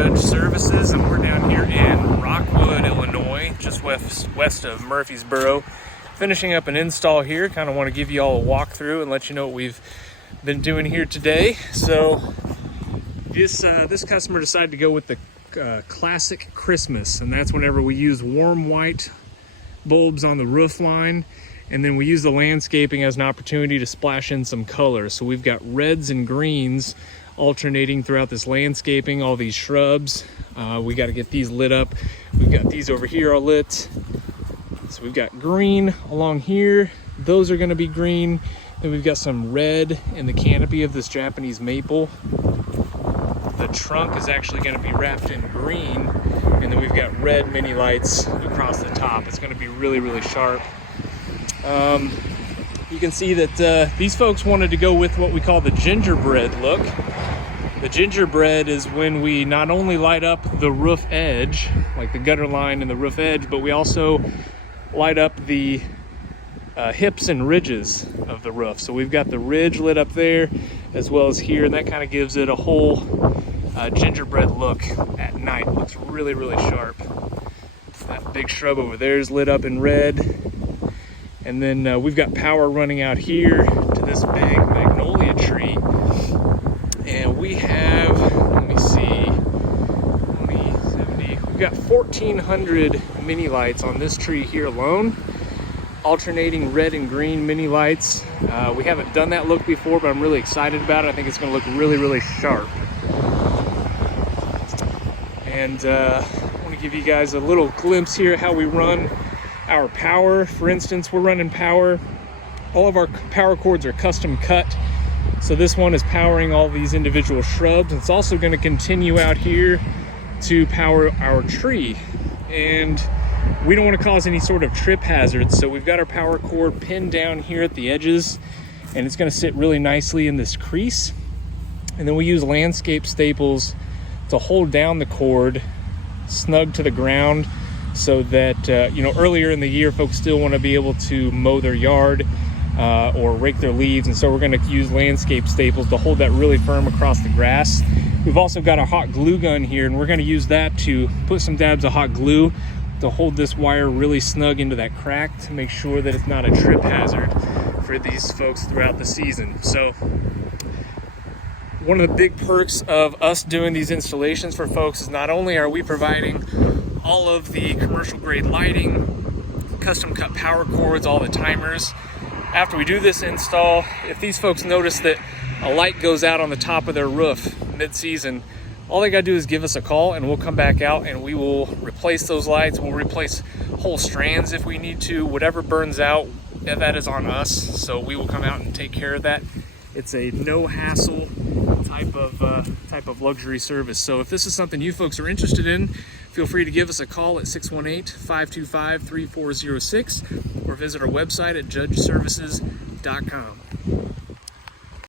Judge Services, and we're down here in Rockwood, Illinois, just west of Murfreesboro, finishing up an install here. Kind of want to give you all a walkthrough and let you know what we've been doing here today. So this customer decided to go with the classic Christmas, and that's whenever we use warm white bulbs on the roof line, and then we use the landscaping as an opportunity to splash in some color. So we've got reds and greens alternating throughout this landscaping, all these shrubs. We got to get these lit up. We've got these over here all lit. So we've got green along here. Those are going to be green. Then we've got some red in the canopy of this Japanese maple. The trunk is actually going to be wrapped in green. And then we've got red mini lights across the top. It's going to be really, really sharp. You can see that these folks wanted to go with what we call the gingerbread look. The gingerbread is when we not only light up the roof edge, like the gutter line and the roof edge, but we also light up the hips and ridges of the roof. So we've got the ridge lit up there as well as here, and that kind of gives it a whole gingerbread look at night. It looks really, really sharp. That big shrub over there is lit up in red. And then we've got power running out here to this big Magnolia tree. And we have, let me see, 20, 70, we've got 1,400 mini lights on this tree here alone, alternating red and green mini lights. We haven't done that look before, but I'm really excited about it. I think it's going to look really, really sharp. And I want to give you guys a little glimpse here how we run our power. For instance, we're running power. All of our power cords are custom cut. So this one is powering all these individual shrubs. It's also going to continue out here to power our tree. And we don't want to cause any sort of trip hazards. So we've got our power cord pinned down here at the edges, and it's going to sit really nicely in this crease. And then we use landscape staples to hold down the cord snug to the ground, so that earlier in the year folks still want to be able to mow their yard or rake their leaves, and so we're going to use landscape staples to hold that really firm across the grass. We've also got a hot glue gun here, and we're going to use that to put some dabs of hot glue to hold this wire really snug into that crack to make sure that it's not a trip hazard for these folks throughout the season. So one of the big perks of us doing these installations for folks is not only are we providing all of the commercial grade lighting, custom cut power cords, all the timers. After we do this install, if these folks notice that a light goes out on the top of their roof mid-season, all they gotta do is give us a call and we'll come back out and we will replace those lights. We'll replace whole strands if we need to. Whatever burns out, that is on us. So we will come out and take care of that. It's a no hassle type of luxury service. So if this is something you folks are interested in, feel free to give us a call at 618-525-3406 or visit our website at judgeservices.com.